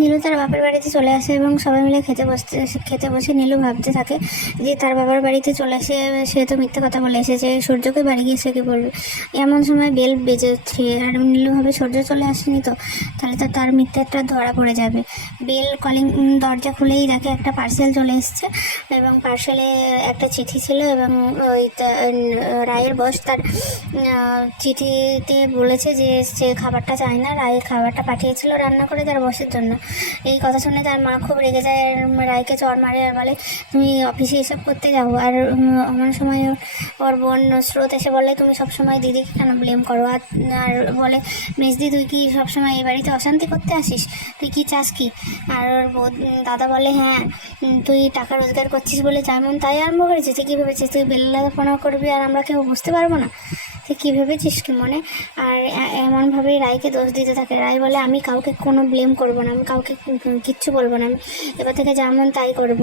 নীলু তার বাপের বাড়িতে চলে আসে এবং সবাই মিলে খেতে বসতে খেতে বসে নীলু ভাবতে থাকে যে তার বাবার বাড়িতে চলে আসে, সে তো মিথ্যে কথা বলে এসেছে, সূর্যকে বাড়ি গিয়ে সে কি বলবে? এমন সময় বেল বেজেছে আর নীলু ভাবে, সূর্য চলে আসেনি তো? তাহলে তো তার মিথ্যেটা ধরা পড়ে যাবে। বেল কলিং দরজা খুলেই দেখে একটা পার্সেল চলে এসেছে এবং পার্সেলে একটা চিঠি ছিল এবং ওই রায়ের বস তার চিঠিতে বলেছে যে সে খাবারটা চায় না। রায় খাবারটা পাঠিয়েছিল রান্না করে তার বসের জন্য। এই কথা শুনে তার মা খুব রেগে যায় আর রায়কে চর মারে আর বলে, তুমি অফিসে এসব করতে যাও। আর এমন সময় ওর- বোন স্রোত এসে বলে, তুমি সবসময় দিদিকে কেন ব্লেম করো? আর আর বলে, মেজদি, তুই কি সবসময় এই বাড়িতে অশান্তি করতে আসিস? তুই কি চাস কি? আর ওর দাদা বলে হ্যাঁ তুই টাকা রোজগার করছিস বলে যেমন তাই আরম্ভ করেছিস তুই কী ভেবেছিস তুই বেল্লাপনা করবি আর আমরা কেউ বুঝতে পারব না? তুই কী ভেবেছিস কি মনে? আর এমনভাবেই রায়কে দোষ দিতে থাকে। রায় বলে, আমি কাউকে কোনো ব্লেম করব না, আমি কাউকে কিচ্ছু বলব না, আমি এবার থেকে যেমন তাই করব।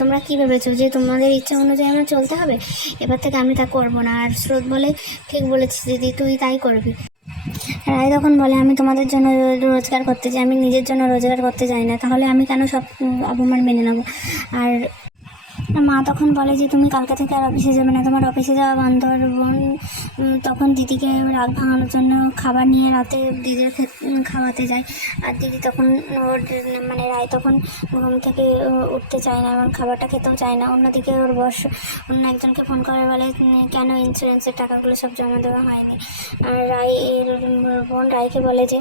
তোমরা কী ভেবেছো যে তোমাদের ইচ্ছা অনুযায়ী আমার চলতে হবে? এবার থেকে আমি তা করব না। আর স্রোত বলে, ঠিক বলেছিস দিদি, তুই তাই করবি। রায় তখন বলে, আমি তোমাদের জন্য রোজগার করতে চাই আমি নিজের জন্য রোজগার করতে চাই না, তাহলে আমি কেন সব অপমান মেনে নেব? আর মা তখন বলে যে, তুমি কালকে থেকে আর অফিসে যাবে না। তোমার অফিসে যাওয়া বন্ধ বোন তখন দিদিকে রাগ ভাঙানোর জন্য খাবার নিয়ে রাতে দিদির খাওয়াতে যায়। আর দিদি তখন ওর মানে রায় তখন ঘুম থেকে উঠতে চায় না এবং খাবারটা খেতেও চায় না। অন্যদিকে ওর বস অন্য একজনকে ফোন করে, বলে কেন ইন্স্যুরেন্সের টাকাগুলো সব জমা দেওয়া হয়নি? আর রায় এর বোন রায়কে বলে যে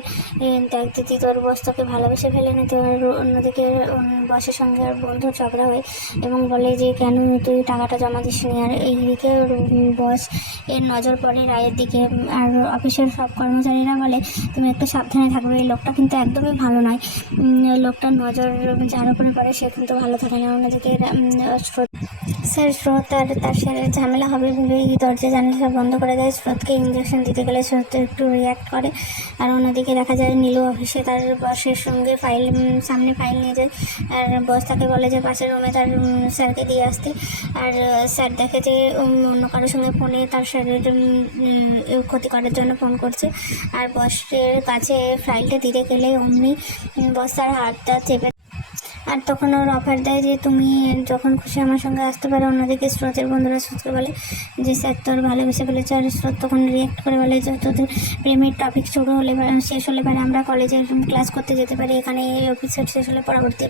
দেখ দিদি, তোর বস তোকে ভালোবেসে ফেলে না তো আর অন্যদিকে বসের সঙ্গে আর বন্ধুর ঝগড়া হয় এবং বলে যে কেন তুই টাকাটা জমা দিসনি? আর এইদিকে বস এর নজর পড়ে রায়ের দিকে। আর অফিসের সব কর্মচারীরা বলে, তুমি একটু সাবধানে থাকবে। এই লোকটা কিন্তু একদমই ভালো নয়। লোকটার নজর যার উপরে পড়ে, সে কিন্তু ভালো থাকে না। অন্যদিকে স্যার, স্রোত আর তার সাথে ঝামেলা হবে এই দরজা, জানলা সব বন্ধ করে দেয়। স্রোতকে ইঞ্জেকশন দিতে গেলে স্রোত একটু রিয়াক্ট করে। আর অন্যদিকে দেখা যায়, নীলু অফিসে তার বসের সঙ্গে ফাইল সামনে ফাইল নিয়ে যায়। আর বস তাকে বলে যে, পাশের রুমে তার স্যারকে দিয়ে আসতে। আর স্যার দেখে যে অন্য কারোর সঙ্গে ফোনে তার স্যারের ক্ষতি করার জন্য ফোন করছে। আর বসের কাছে ফাইলটা দিতে গেলে অমনি বস তার হাতটা চেপে আর তখন ওর অফার দেয় যে, তুমি যখন খুশি আমার সঙ্গে আসতে পারো। অন্যদিকে স্রোতের বন্ধুরা স্রোতকে বলে যে, স্যার, তোর ভালোবেসে ফেলেছে। আর স্রোত তখন রিয়েক্ট করে বলে যে তোদের প্রেমের টপিক শুরু হলে শেষ হলে পরে, আমরা কলেজে ক্লাস করতে যেতে পারি। এখানে এই এপিসোড শেষ হলে পরবর্তী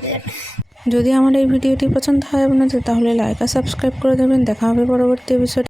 যদি আমার এই ভিডিওটি পছন্দ হয় আপনাদের, তাহলে লাইক আর সাবস্ক্রাইব করে দেবেন। দেখা হবে পরবর্তী এপিসোড